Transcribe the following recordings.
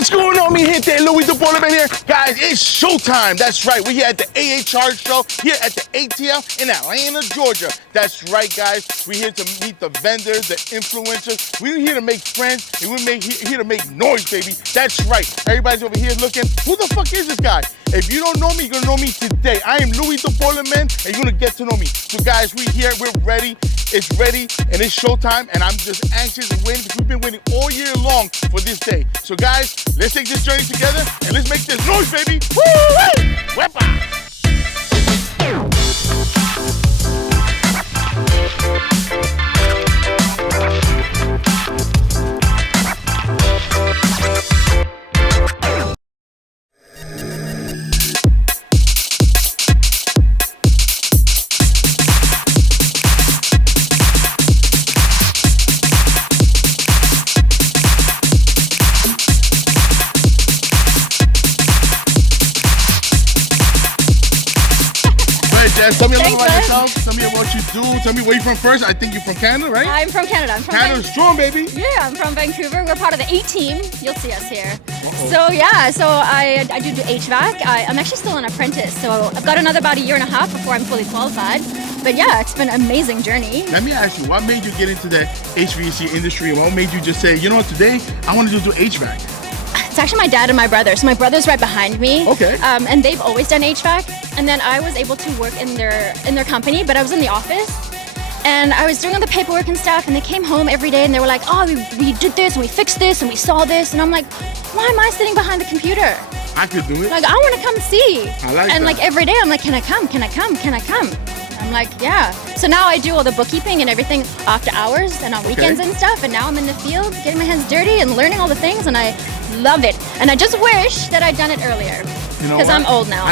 What's going on, mi gente? Louis the Baller Man here. Guys, it's showtime. That's right. We're here at the AHR show here at the ATL in Atlanta, Georgia. That's right, guys. We're here to meet the vendors, the influencers. We're here to make friends, and we're here to make noise, baby. That's right. Everybody's over here looking, who the fuck is this guy? If you don't know me, you're gonna know me today. I am Louis the Baller Man, and you're gonna get to know me. So guys, we're here, we're ready. It's ready, and it's showtime, and I'm just anxious and waiting because we've been waiting all year long for this day. So guys, let's take this journey together, and let's make this noise, baby. Woo! Wepa! Tell me a little about yourself. Tell me what you do. Tell me where you're from first. I think you're from Canada, right? I'm from Canada. I'm from Canada's strong, baby. Yeah, I'm from Vancouver. We're part of the A team. You'll see us here. So yeah, so I do HVAC. I'm actually still an apprentice, so I've got about a year and a half before I'm fully qualified. But yeah, it's been an amazing journey. Let me ask you, what made you get into the HVAC industry? What made you just say, you know what, today I want to just do HVAC? It's actually my dad and my brother. So my brother's right behind me. Okay. And they've always done HVAC. And then I was able to work in their company, but I was in the office. And I was doing all the paperwork and stuff, and they came home every day and they were like, oh, we did this and we fixed this and we saw this. And I'm like, why am I sitting behind the computer? I could do it. Like, I want to come see. I like and that. Like every day I'm like, can I come? Can I come? Can I come? I'm like, yeah. So now I do all the bookkeeping and everything after hours and on weekends and stuff. And now I'm in the field getting my hands dirty and learning all the things, and I love it. And I just wish that I'd done it earlier. Because I'm old now.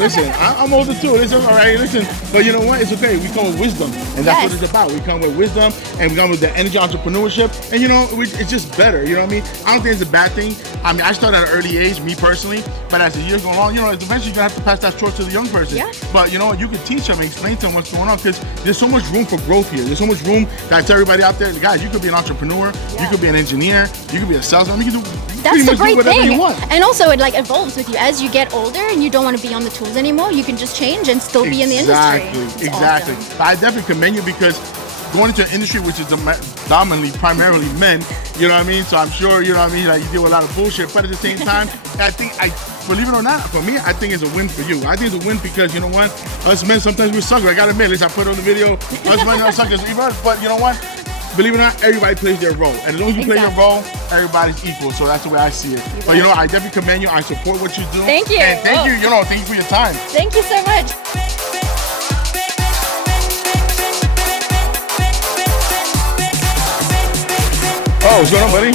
Listen, I'm older too. Listen, all right, listen. But you know what? It's okay. We come with wisdom, and that's what it's about. We come with wisdom, and we come with the energy entrepreneurship, and you know, it's just better. You know what I mean? I don't think it's a bad thing. I mean, I started at an early age, me personally, but as the years go on, you know, eventually you're gonna have to pass that torch to the young person. Yeah. But you know what? You can teach them and explain to them what's going on, because there's so much room for growth here. There's so much room that I tell everybody out there, guys, you could be an entrepreneur, you could be an engineer, you could be a salesman. You can do that's the great thing. You want. And also it like evolves with you as you get older and you don't want to be on the tools anymore. You can just change and still be in the industry. Exactly. Awesome. I definitely commend you, because going into an industry which is dominantly, primarily men, you know what I mean? So I'm sure, you know what I mean, like you deal with a lot of bullshit, but at the same time, believe it or not, for me, I think it's a win for you. I think it's a win because, you know what, us men, sometimes we suck. I gotta admit, at least I put on the video, us men are suckers, but you know what? Believe it or not, everybody plays their role. And as long as you play your role, everybody's equal. So that's the way I see it. But you know, I definitely commend you. I support what you do. Thank you. And thank you for your time. Thank you so much. Oh, what's going on, buddy?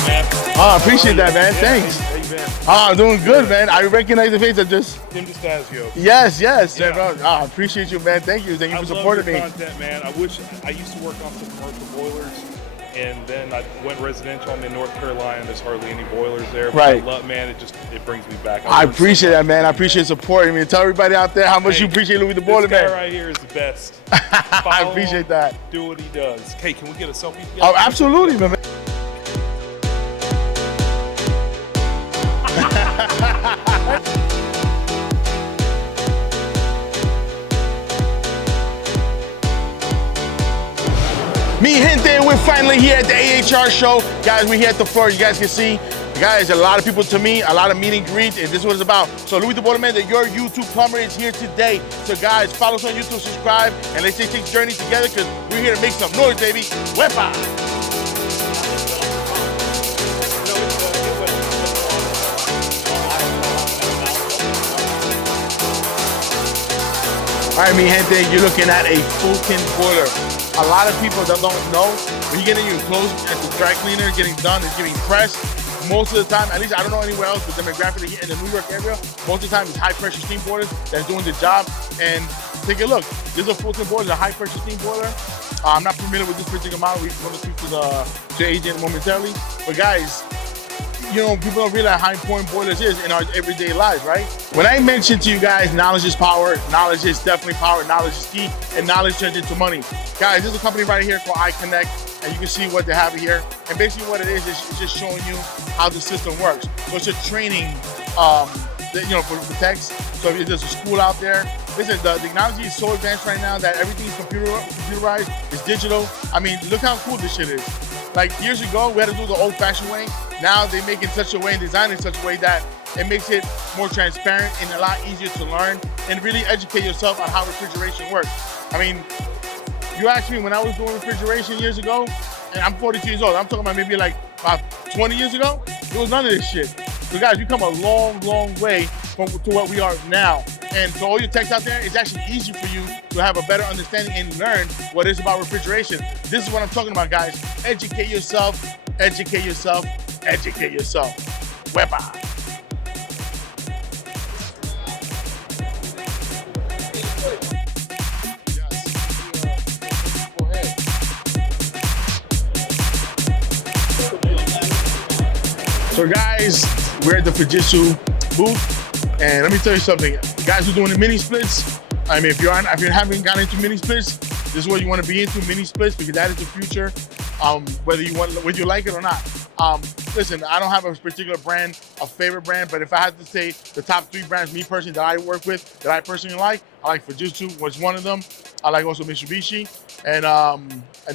I appreciate that, man. Thanks. How you been? I'm doing good, man. I recognize the face of just... Tim DeStasio. Yes. Yeah. Bro. I appreciate you, man. Thank you for supporting me. I love your content, man. I used to work on some commercial boilers, and then I went residential. I'm in North Carolina. There's hardly any boilers there. But Right. I love, man, it brings me back. I appreciate that, man. I appreciate supporting me. Tell everybody out there how much you appreciate Louis the Baller, This guy man. right here is the best. I appreciate that. Do what he does. Hey, can we get a selfie together? Oh, absolutely, man. Mi gente, we're finally here at the AHR show. Guys, we're here at the floor. You guys can see, guys, a lot of people to me, a lot of meet and greets, and this is what it's about. So Louis the Baller Man, your YouTube plumber is here today. So guys, follow us on YouTube, subscribe, and let's take this journey together, because we're here to make some noise, baby. Wepa! All right, mi gente, you're looking at a Fulton boiler. A lot of people that don't know, when you get in your clothes at the dry cleaner, getting done, it's getting pressed. Most of the time, at least I don't know anywhere else, but demographically in the New York area, most of the time it's high pressure steam boilers that's doing the job. And take a look. This is a Fulton boiler, a high pressure steam boiler. I'm not familiar with this particular model. We're going to speak to the agent momentarily. But guys, you know, people don't realize how important boilers is in our everyday lives, right? When I mentioned to you guys, knowledge is power, knowledge is definitely power, knowledge is key, and knowledge turns into money. Guys, there's a company right here called iConnect, and you can see what they have here. And basically what it is it's just showing you how the system works. So it's a training, for techs. So if there's a school out there, listen, the technology is so advanced right now that everything is computerized, it's digital. I mean, look how cool this shit is. Like years ago, we had to do the old-fashioned way. Now they make it such a way and design it in such a way that it makes it more transparent and a lot easier to learn and really educate yourself on how refrigeration works. I mean, you asked me when I was doing refrigeration years ago, and I'm 42 years old. I'm talking about maybe like about 20 years ago. There was none of this shit. So guys, you come a long, long way to what we are now. And to all your techs out there, it's actually easy for you to have a better understanding and learn what it is about refrigeration. This is what I'm talking about, guys. Educate yourself, educate yourself, educate yourself. Wepa. So guys, we're at the Fujitsu booth, and let me tell you something. Guys who are doing the mini splits, I mean, if you haven't gotten into mini splits, this is what you want to be into, mini splits, because that is the future. Whether you like it or not. Listen, I don't have a particular brand, a favorite brand, but if I had to say the top 3 brands, me personally, that I work with, that I personally like, I like Fujitsu was one of them. I like also Mitsubishi and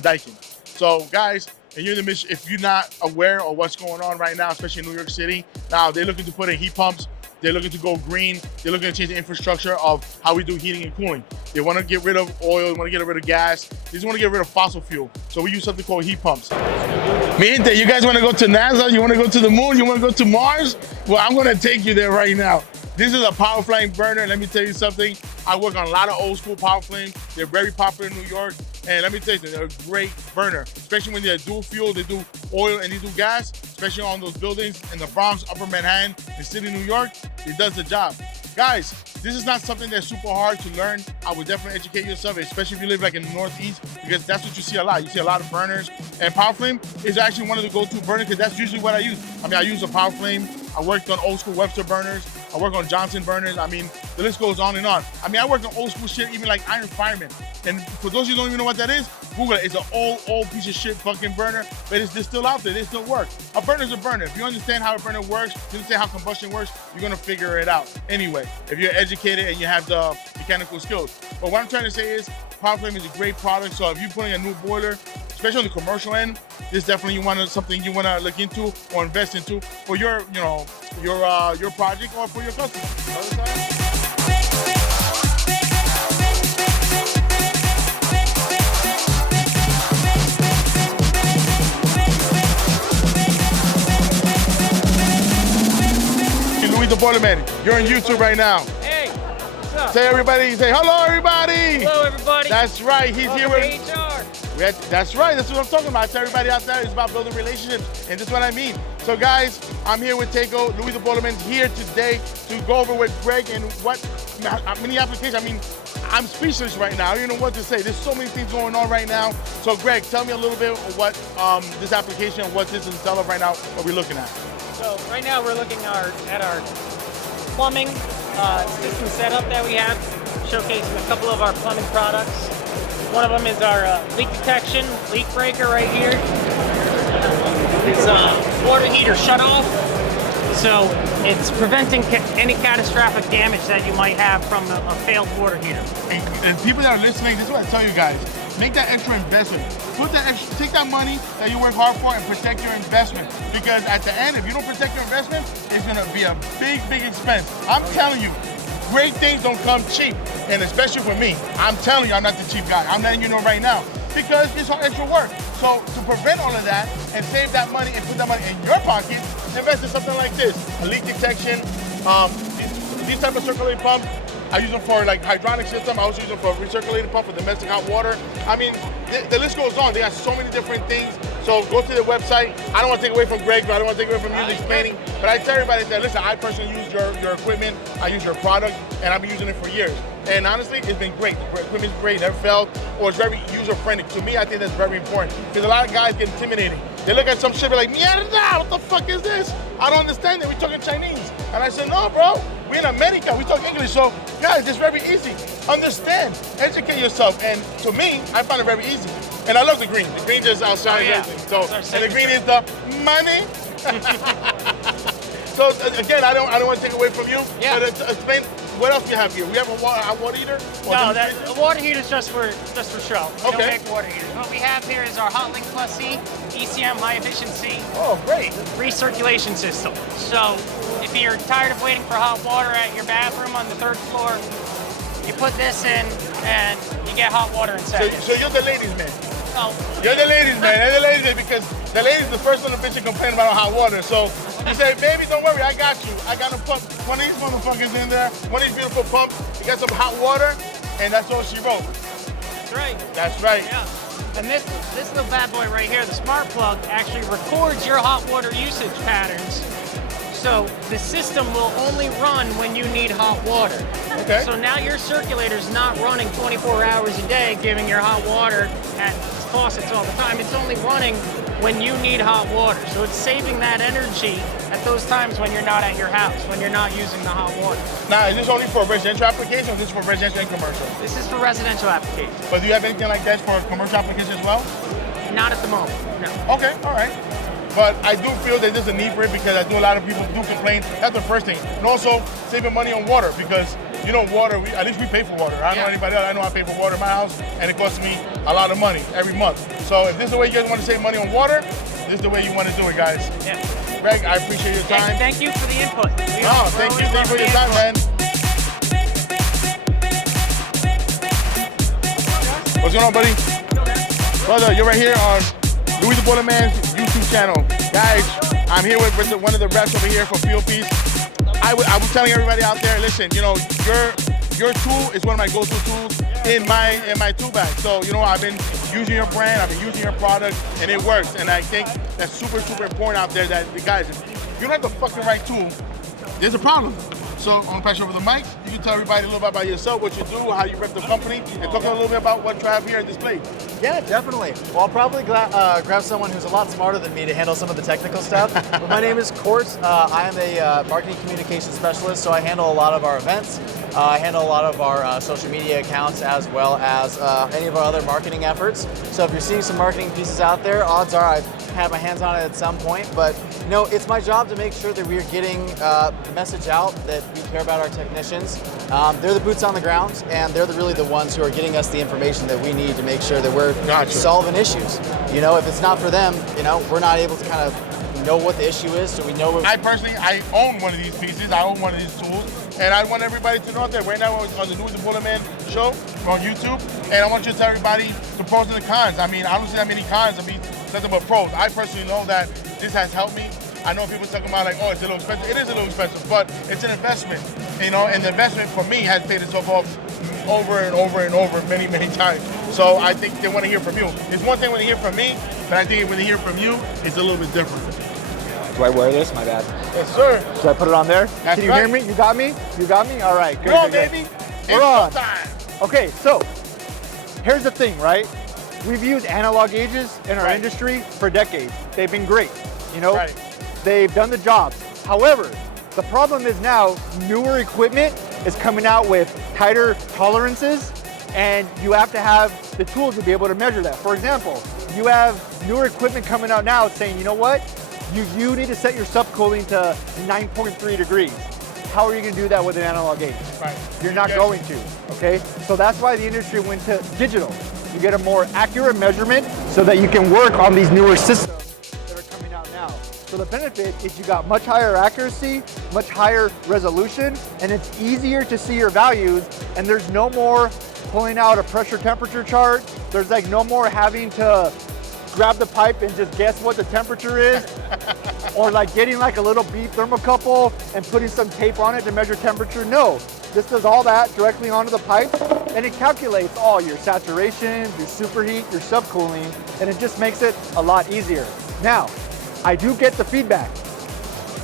Daikin. So guys, and if you're not aware of what's going on right now, especially in New York City, now they're looking to put in heat pumps. They're looking to go green. They're looking to change the infrastructure of how we do heating and cooling. They want to get rid of oil. They want to get rid of gas. They just want to get rid of fossil fuel. So we use something called heat pumps. Mi gente, you guys want to go to NASA? You want to go to the moon? You want to go to Mars? Well, I'm going to take you there right now. This is a power flame burner. Let me tell you something. I work on a lot of old school power flames. They're very popular in New York. And let me tell you something, they're a great burner, especially when they're dual fuel, they do oil and they do gas, especially on those buildings in the Bronx, Upper Manhattan, the city of New York. It does the job. Guys, this is not something that's super hard to learn. I would definitely educate yourself, especially if you live like in the Northeast, because that's what you see a lot. You see a lot of burners, and power flame is actually one of the go-to burners because that's usually what I use. I mean, I use a power flame. I worked on old school Webster burners. I work on Johnson burners. I mean, the list goes on and on. I mean, I work on old school shit, even like Iron Fireman. And for those of you who don't even know what that is, Google it. It's an old piece of shit fucking burner, but it's still out there. They still work. A burner's a burner. If you understand how a burner works, you understand how combustion works, you're gonna figure it out. Anyway, if you're educated and you have the mechanical skills. But what I'm trying to say is, power flame is a great product. So if you're putting a new boiler, especially on the commercial end, this definitely something you want to look into or invest into for your project or for your customer. Luis the Boiler Man, you're on YouTube right now. Hey, what's up? Say hello everybody. Hello everybody. That's right, he's here with HR. That's right, that's what I'm talking about. Tell everybody out there, it's about building relationships, and this is what I mean. So guys, I'm here with Takeo, Luis the Boiler Man, here today to go over with Greg and how many applications. I mean, I'm speechless right now. I don't even know what to say. There's so many things going on right now. So Greg, tell me a little bit of what this application, what this is instead of right now, what we're looking at. So right now we're looking at our plumbing system setup that we have, showcasing a couple of our plumbing products. One of them is our leak detection, leak breaker right here. It's a water heater shutoff. So it's preventing any catastrophic damage that you might have from a failed water heater. And people that are listening, this is what I tell you guys. Make that extra investment. Take that money that you work hard for and protect your investment. Because at the end, if you don't protect your investment, it's gonna be a big, big expense. I'm telling you, great things don't come cheap. And especially for me, I'm telling you, I'm not the cheap guy. I'm letting you know right now. Because it's all extra work. So to prevent all of that and save that money and put that money in your pocket, invest in something like this. A leak detection, these type of circulating pumps. I use them for like hydronic system. I also use them for recirculating pump for domestic hot water. I mean, the list goes on. They got so many different things. So go to the website. I don't want to take away from Greg, but I don't want to take away from you explaining. But I tell everybody that, listen, I personally use your equipment. I use your product, and I've been using it for years. And honestly, it's been great. The equipment's great, never failed, or it's very user-friendly. To me, I think that's very important. Because a lot of guys get intimidated. They look at some shit and be like, mierda, what the fuck is this? I don't understand it. We're talking Chinese. And I said, no, bro. We're in America. We talk English. So, guys, it's very easy. Understand. Educate yourself. And to me, I find it very easy. And I love the green. The green just outshines everything. So, and the green is the money So again, I don't want to take away from you. Yeah. But explain what else we have here. We have a water heater. Or No, demonstration? the water heater is just for show. We don't Okay. make water heaters. What we have here is our HotLink Plus C ECM high efficiency Oh, great. recirculation system. So if you're tired of waiting for hot water at your bathroom on the 3rd floor, you put this in and you get hot water in seconds. So you're the ladies' man. Oh, You're the ladies' man. You're the ladies' man because the ladies the first one to bitch and complain about hot water. So you say, baby, don't worry, I got you. I got a pump. One of these motherfuckers in there. One of these beautiful pumps. You got some hot water, and that's all she wrote. that's right. That's right. Yeah. And this little bad boy right here, the smart plug, actually records your hot water usage patterns. So the system will only run when you need hot water. Okay. So now your circulator's not running 24 hours a day, giving your hot water at faucets all the time. It's only running when you need hot water. So it's saving that energy at those times when you're not at your house, when you're not using the hot water. Now, is this only for residential application or is this for residential and commercial? This is for residential applications. But do you have anything like that for commercial application as well? Not at the moment, no. Okay, all right. But I do feel that there's a need for it because I do a lot of people do complain. That's the first thing. And also saving money on water because you know water, at least we pay for water. I don't know anybody else, I know I pay for water in my house and it costs me a lot of money every month. So if this is the way you guys want to save money on water, this is the way you want to do it, guys. Yeah. Greg, I appreciate your time. Thank you for the input. No, thank you for your time, man. What's going on, buddy? Brother, you're right here on Louis the Boiler Man's YouTube channel. Guys, I'm here with one of the reps over here for Field Piece. I was telling everybody out there, listen, you know, your tool is one of my go-to tools in my tool bag. So, you know, I've been using your brand, I've been using your product, and it works. And I think that's super, super important out there that, guys, if you don't have the fucking right tool, there's a problem. So I'm gonna pass you over the mic. You can tell everybody a little bit about yourself, what you do, how you rep the company, and talk a little bit about what you have here at display. Yeah, definitely. Well, I'll probably grab someone who's a lot smarter than me to handle some of the technical stuff. But my name is Court. I am a marketing communication specialist, so I handle a lot of our events. I handle a lot of our social media accounts as well as any of our other marketing efforts. So if you're seeing some marketing pieces out there, odds are I've had my hands on it at some point. But you know, it's my job to make sure that we're getting the message out that we care about our technicians. They're the boots on the ground, and they're really the ones who are getting us the information that we need to make sure that we're solving issues. You know, if it's not for them, you know, we're not able to kind of know what the issue is, so we know. I personally, I own one of these pieces. I own one of these tools, and I want everybody to know that right now on the Louis the Boiler Man show on YouTube, and I want you to tell everybody the pros and the cons. I mean, I don't see that many cons. I mean, nothing but pros. I personally know that this has helped me. I know people talking about like, oh, it's a little expensive. It is a little expensive, but it's an investment, you know, and the investment for me has paid itself off over and over and over many, many times. So I think they want to hear from you. It's one thing when they hear from me, but I think when they hear from you, it's a little bit different. Do I wear this? My bad. Yes, sir. Should I put it on there? That's Can you right. hear me? You got me? You got me? All right, good. Come on, good, baby. We're It's on. showtime. Okay, so here's the thing, right? We've used analog gauges in our industry for decades. They've been great, you know? Right. They've done the job. However, the problem is now newer equipment is coming out with tighter tolerances, and you have to have the tools to be able to measure that. For example, you have newer equipment coming out now saying, you know what? You need to set your subcooling to 9.3 degrees. How are you going to do that with an analog gauge? Right. You're not going to, okay? So that's why the industry went to digital. You get a more accurate measurement so that you can work on these newer systems that are coming out now. So the benefit is you got much higher accuracy, much higher resolution, and it's easier to see your values, and there's no more pulling out a pressure temperature chart. There's like no more having to grab the pipe and just guess what the temperature is, or like getting like a little bead thermocouple and putting some tape on it to measure temperature. No, this does all that directly onto the pipe, and it calculates all your saturations, your superheat, your subcooling, and it just makes it a lot easier. Now, I do get the feedback.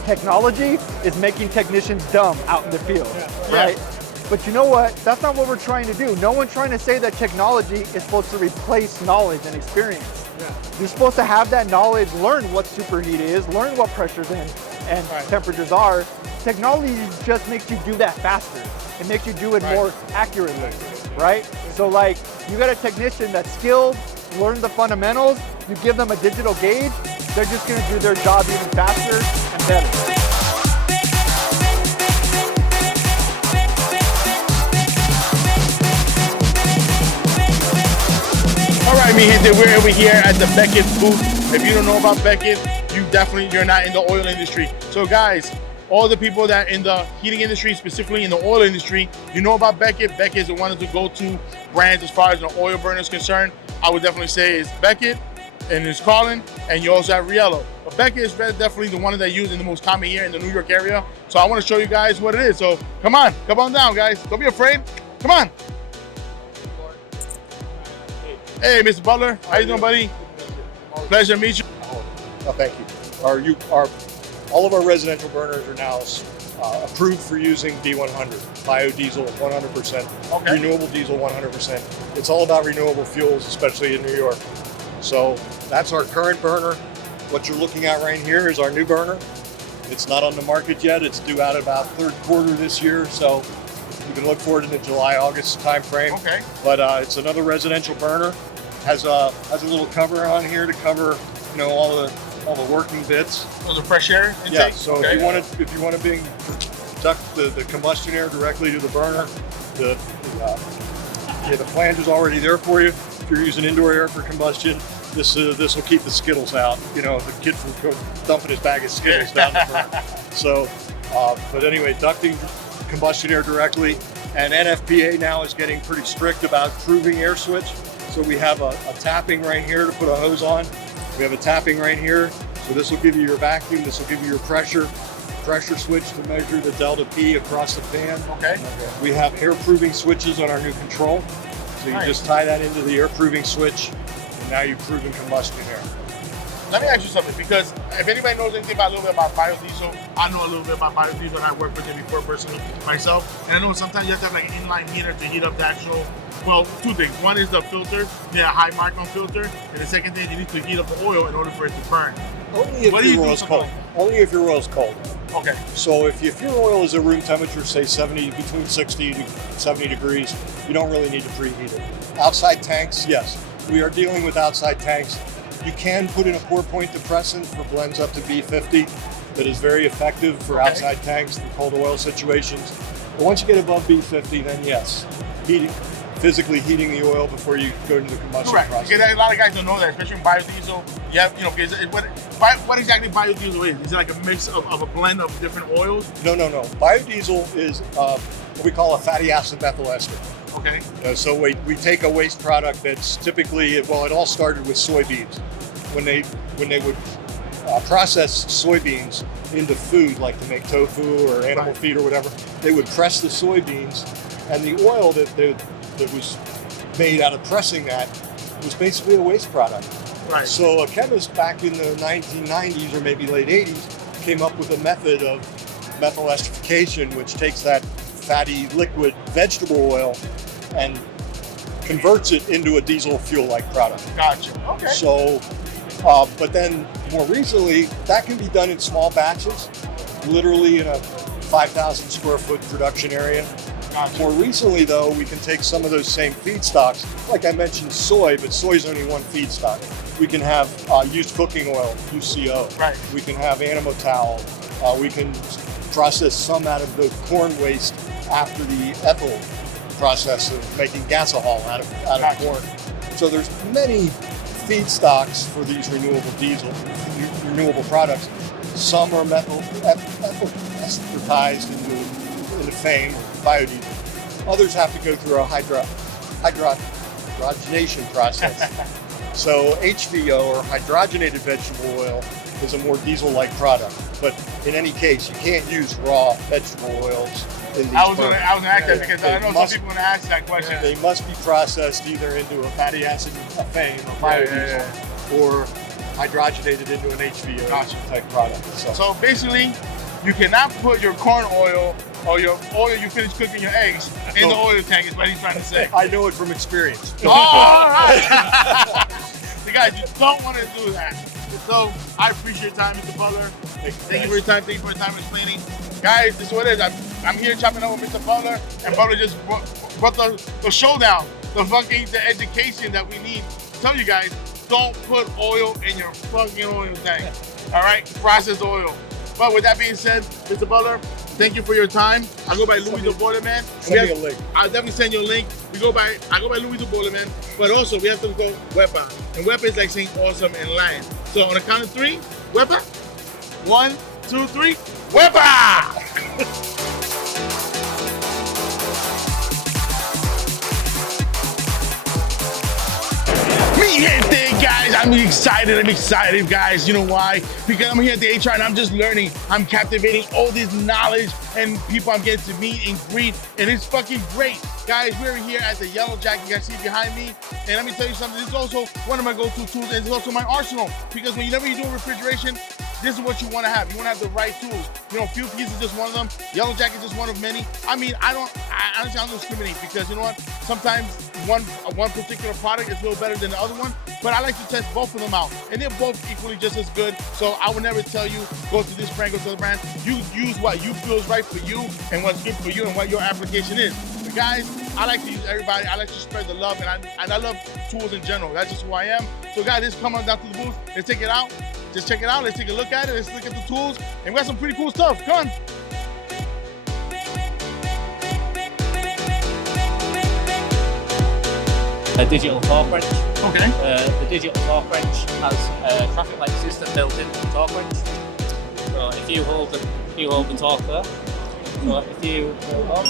Technology is making technicians dumb out in the field, right? But you know what? That's not what we're trying to do. No one's trying to say that technology is supposed to replace knowledge and experience. You're supposed to have that knowledge, learn what superheat is, learn what pressures and temperatures are. Technology just makes you do that faster. It makes you do it more accurately, right? So like, you got a technician that's skilled, learn the fundamentals, you give them a digital gauge, they're just going to do their job even faster and better. All right, mi gente, we're over here at the Beckett booth. If you don't know about Beckett, you're not in the oil industry. So guys, all the people that in the heating industry, specifically in the oil industry, you know about Beckett. Beckett is one of the go-to brands as far as the oil burner is concerned. I would definitely say it's Beckett and it's Carlin, and you also have Riello. But Beckett is definitely the one that I use in the most common here in the New York area. So I want to show you guys what it is. So come on down, guys. Don't be afraid. Come on. Hey, Mr. Butler, how you doing, buddy? Pleasure to meet you. Oh, thank you. All of our residential burners are now approved for using D100, biodiesel 100%, Okay. renewable diesel 100%. It's all about renewable fuels, especially in New York. So that's our current burner. What you're looking at right here is our new burner. It's not on the market yet. It's due out about third quarter this year. So you can look forward to the July, August time frame. Okay. But it's another residential burner. Has a little cover on here to cover, you know, all the working bits. So the fresh air intake? Yeah. So okay. if you want to duct the combustion air directly to the burner, the flange is already there for you. If you're using indoor air for combustion, this will keep the Skittles out. You know, the kid from dumping his bag of Skittles down the burner. So, but anyway, ducting combustion air directly, and NFPA now is getting pretty strict about proving air switch. So we have a tapping right here to put a hose on. We have a tapping right here. So this will give you your vacuum. This will give you your pressure switch to measure the delta P across the fan. Okay. We have air proving switches on our new control. So you Nice. just tie that into the air proving switch, and now you're proving combustion air. Let me ask you something, because if anybody knows anything about a little bit about biodiesel, I know a little bit about biodiesel, and I worked with it before personally myself. And I know sometimes you have to have like an inline heater to heat up the actual, well, two things. One is the filter, you need a high micron filter, and the second thing, you need to heat up the oil in order for it to burn. Only if What do you your do oil's something cold. Only if your oil's cold. Okay. So if your oil is at room temperature, say between 60 to 70 degrees, you don't really need to preheat it. Outside tanks, yes. We are dealing with outside tanks. You can put in a 4-point depressant for blends up to B50 that is very effective for outside tanks for cold oil situations. But once you get above B50, then yes, physically heating the oil before you go into the combustion Correct. process. Because a lot of guys don't know that, especially in biodiesel. Yeah, you know, because what exactly biodiesel is? Is it like a mix of a blend of different oils? No. Biodiesel is what we call a fatty acid methyl ester. Okay. So we take a waste product that's typically, well, it all started with soybeans. When they would process soybeans into food, like to make tofu or animal feed or whatever, they would press the soybeans, and the oil that was made out of pressing that was basically a waste product. Right. So a chemist back in the 1990s or maybe late 80s came up with a method of methyl esterification, which takes that fatty liquid vegetable oil and converts it into a diesel fuel-like product. Gotcha. Okay. So, but then more recently, that can be done in small batches, literally in a 5,000 square foot production area. Gotcha. More recently, though, we can take some of those same feedstocks, like I mentioned soy, but soy is only one feedstock. We can have used cooking oil, UCO. Right. We can have animal tallow. We can process some out of the corn waste after the ethyl process of making gasohol out of Gotcha. corn. So there's many feedstocks for these renewable products. Some are methyl esthetized into FAME, biodiesel. Others have to go through a hydrogenation process. So HVO, or hydrogenated vegetable oil, is a more diesel-like product. But in any case, you can't use raw vegetable oils in these I was gonna burners. ask that because I know must- some people want to ask that question. They must be processed either into a fatty acid, a FAME, or biodiesel, or hydrogenated into an HVO Gotcha. type product. So basically, you cannot put your corn oil or your oil you finish cooking your eggs in the oil tank, is what he's trying to say. I know it from experience. Oh, all right. So guys, you don't want to do that. So I appreciate your time, Mr. Butler. Thank you for your time. Thank you for your time explaining. Guys, this is what it is. I'm here chopping up with Mr. Butler, and Butler just brought the showdown, the education that we need to tell you guys don't put oil in your fucking oil tank. All right, processed oil. But with that being said, Mr. Butler, thank you for your time. I go by Louis the Boilerman. Send me a link. I'll definitely send you a link. I go by Louis the Boilerman, but also we have to go Wepa. And Wepa is like saying awesome in Latin. So on the count of 3, Wepa. 1, 2, 3, Wepa! Mi gente, guys, I'm excited, guys. You know why? Because I'm here at the HR and I'm just learning. I'm captivating all this knowledge and people I'm getting to meet and greet, and it's fucking great. Guys, we're here at the Yellow Jacket. You guys see behind me. And let me tell you something, this is also one of my go-to tools, and it's also my arsenal. Because whenever you're doing refrigeration, this is what you want to have. You want to have the right tools. You know, Fuel Keys is just one of them. Yellow Jacket is just one of many. I mean, I honestly don't discriminate, because you know what? Sometimes one particular product is a little better than the other one, but I like to test both of them out, and they're both equally just as good. So I would never tell you, go to this brand, go to the brand. You use what you feel is right for you and what's good for you and what your application is. But guys, I like to use everybody. I like to spread the love, and I love tools in general. That's just who I am. So guys, let's come on down to the booth. Let's take it out. Just check it out. Let's take a look at it. Let's look at the tools. And we got some pretty cool stuff. Come on. A digital torque wrench. Okay. The digital torque wrench has a traffic light system built into the torque wrench. So if you hold the torque there, so if you hold on,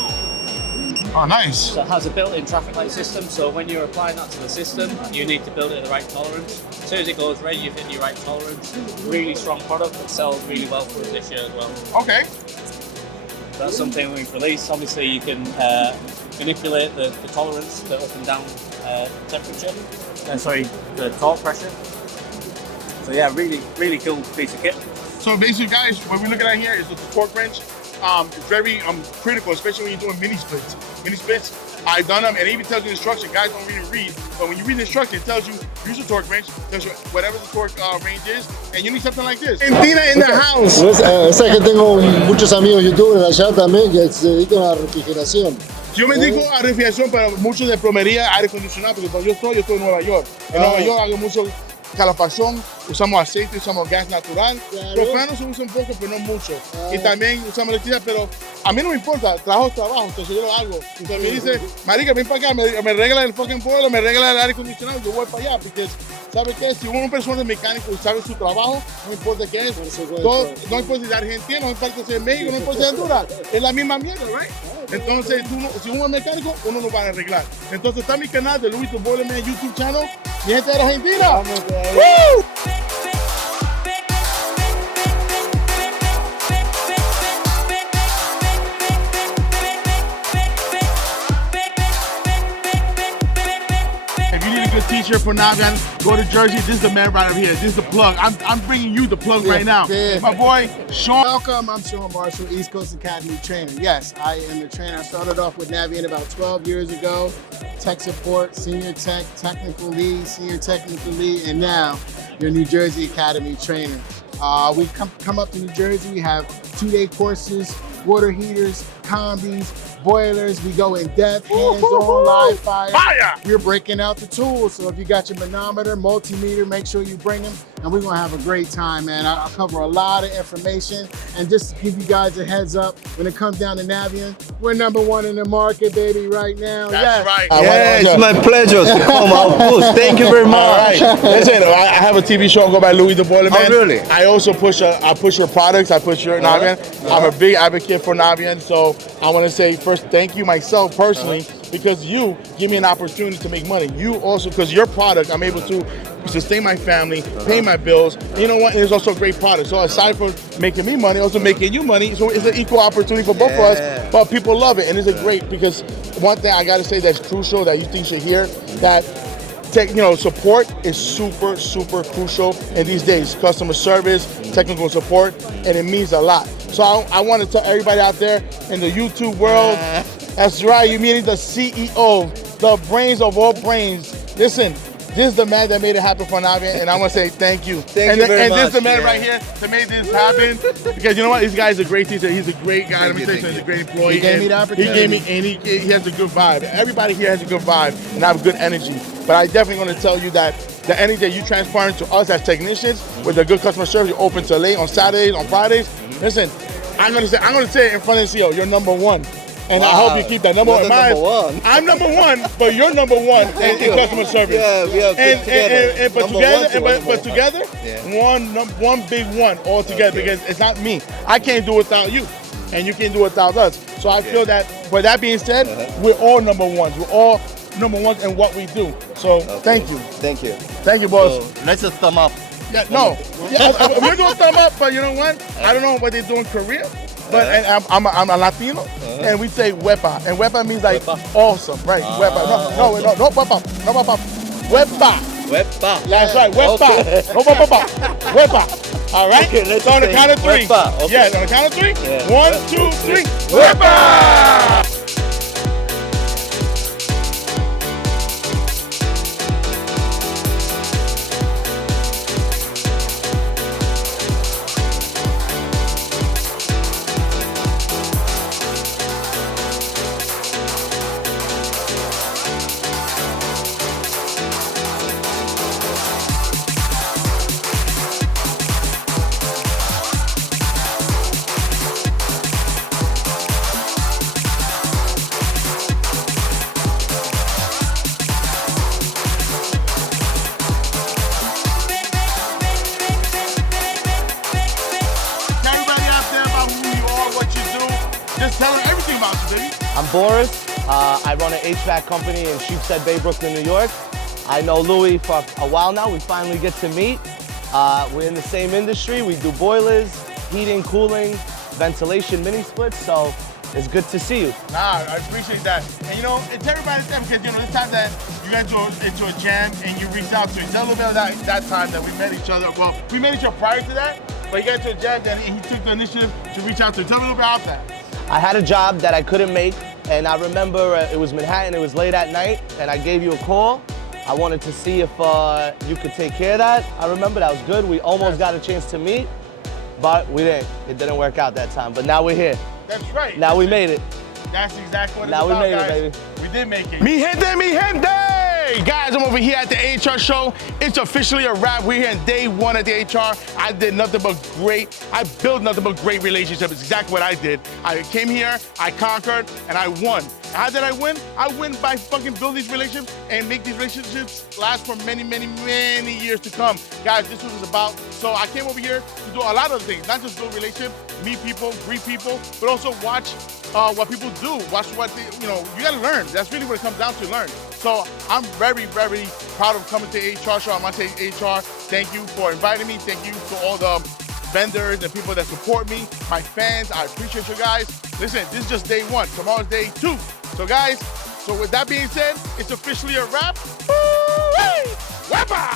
Oh, nice. so it has a built-in traffic light system. So when you're applying that to the system, you need to build it at the right tolerance. As soon as it goes red, you've hit your right tolerance. Really strong product that sells really well for us this year as well. Okay. That's something we've released. Obviously, you can manipulate the tolerance, the up and down temperature. The torque pressure. So yeah, really cool piece of kit. So basically, guys, what we're looking at here is the torque wrench. It's very critical, especially when you're doing mini splits. Mini splits, I've done them, and it even tells you the instruction. Guys don't really read, but when you read the instruction, it tells you use a torque wrench, tells you whatever the torque range is, and you need something like this. Argentina in the house. Sé que tengo muchos amigos youtubers allá también que se dedican a la refrigeración. Yo me dedico a refrigeración, pero mucho de plomería, aire acondicionado, porque donde yo estoy en Nueva York. En Nueva York hago mucho calefacción, usamos aceite, usamos gas natural. Los planos se usan un poco, pero no mucho. Y también usamos electricidad, pero a mí no me importa, trabajo es trabajo, entonces yo lo hago. Entonces me dice, marica, ven para acá, me regla el fucking pueblo, me regla el aire acondicionado, yo voy para allá, porque ¿sabe qué? Si una persona es mecánico y sabe su trabajo, no importa qué es. Todo, no importa si es de Argentina, no importa si es México, no importa si es Honduras, es la misma mierda, ¿right? Entonces, si uno es mecánico, uno lo va a arreglar. Entonces está mi canal de Louis the Boilerman YouTube channel, mi gente de Argentina. ¡Woo! If you need a good t-shirt for Navion, go to Jersey. This is the man right over here. This is the plug. I'm bringing you the plug right now. Yeah. My boy, Sean. Welcome, I'm Sean Marshall, East Coast Academy trainer. Yes, I am the trainer. I started off with Navient about 12 years ago. Tech support, senior tech, technical lead, senior technical lead, and now your New Jersey Academy trainer. We come up to New Jersey. We have 2-day courses, water heaters, combis, boilers. We go in depth, hands-on, live fire. We're breaking out the tools. So if you got your manometer, multimeter, make sure you bring them. And we're gonna have a great time, man. I'll cover a lot of information. And just to give you guys a heads up, when it comes down to Navient, we're #1 in the market, baby, right now. That's right. Yeah, it's my pleasure to come out. Thank you very much. All right. Listen, I have a TV show. I go by Louis the Boilerman. Oh, really? I also push your products. I push your Navient. I'm a big advocate for Navient. So I want to say first, thank you myself personally, because you give me an opportunity to make money. You also, because your product, I'm able to sustain my family, pay my bills. You know what? And it's also a great product. So aside from making me money, also making you money. So it's an equal opportunity for both of us. But people love it, and it's a great, because one thing I got to say that's crucial that you think should hear, that support is super, super crucial in these days. Customer service, technical support, and it means a lot. So I want to tell everybody out there in the YouTube world, that's right, you meaning the CEO, the brains of all brains. Listen, this is the man that made it happen for Navient, and I want to say thank you. Thank you very much. And this is the man right here that made this happen. Because you know what? This guy is a great teacher. He's a great guy. Let me tell you something. He's a great employee. He gave me the opportunity. He gave me, and he has a good vibe. Everybody here has a good vibe and I have good energy. But I definitely want to tell you that that any day you transparent to us as technicians with a good customer service, you're open till late on Saturdays, on Fridays. Listen, I'm gonna say it in front of the CEO, you're number one. And I hope you keep that number one. Number one. I'm number one, but you're number one in customer service. Yeah, we have together. But together, one big one all together because it's not me. I can't do it without you, and you can't do it without us. So I feel that. With that being said, we're all number ones. We're all number ones in what we do. So thank you. Thank you. Thank you, boss. So, let's just thumb up. Yeah, no, we're doing thumb up, but you know what? I don't know what they do in Korea. But and I'm a Latino, and we say wepa, and wepa means like awesome, right? Wepa, no, wepa, no wepa, wepa. Wepa. That's right, wepa, no wepa, wepa. All right. Okay, let's so on the count of three. Wepa. Okay. Yeah, on the count of three. Yeah. 1, 2, 3. Wepa. Just tell them everything about you, baby. I'm Boris. I run an HVAC company in Sheepshead Bay, Brooklyn, New York. I know Louis for a while now. We finally get to meet. We're in the same industry. We do boilers, heating, cooling, ventilation, mini splits. So it's good to see you. Nah, I appreciate that. And you know, it's everybody's time because this time that you got into a jam and you reached out to me. Tell a little bit about that time that we met each other. Well, we met each other prior to that, but you got into a jam and he took the initiative to reach out to you. Tell me a little bit about that. I had a job that I couldn't make, and I remember it was Manhattan, it was late at night, and I gave you a call. I wanted to see if you could take care of that. I remember that was good. We almost got a chance to meet, but we didn't. It didn't work out that time, but now we're here. That's right. Now we made it. That's exactly what it's now about, we made guys. it, baby. We did make it. Mi gente, mi gente! Guys, I'm over here at the AHR show. It's officially a wrap. We're here on day one at the AHR. I built nothing but great relationships. It's exactly what I did. I came here, I conquered, and I won. And how did I win? I win by fucking building these relationships and make these relationships last for many, many, many years to come. Guys, this was about, so I came over here to do a lot of things, not just build relationships, meet people, greet people, but also watch what people do. Watch what they, you gotta learn. That's really what it comes down to, learn. So I'm very, very proud of coming to the AHR show. I want to say AHR, thank you for inviting me. Thank you to all the vendors and people that support me, my fans. I appreciate you guys. Listen, this is just day one. Tomorrow's day two. So guys, with that being said, it's officially a wrap. Woo-wee! Wepa!